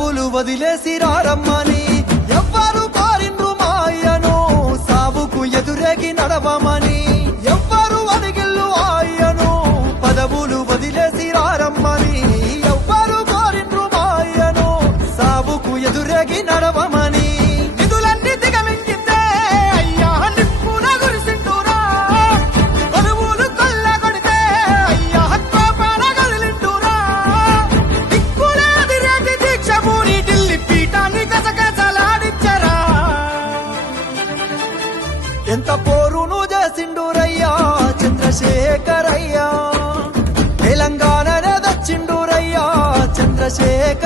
పదవులు వదిలేసి రారమ్మని ఎవ్వరు కోరిండ్రు మా అయ్యను సావుకు ఎదురేగి నడవమని ఎవ్వరు అడిగిల్లు అయ్యను పదవులు వదిలేసి రారమ్మని ఎవ్వరు కోరిండ్రు మా అయ్యను సావుకు ఎదురేగి నడవమని నిధులన్నీ దిగమింగిందే అయ్యా నిప్పున గురిసింటూరా పదవులు కొల్లగొడితే అయ్యా కోపాన కదిలింటూరా దిక్కులేదిరేటి దీక్ష పూని ఢిల్లీ పీఠాన్ని గజగజలాడించరా ఎంత పోరును చేసిండూరయ్యా చంద్రశేఖరయ్యా తెలంగాణనే దచ్చిండూరయ్యా చంద్రశేఖర్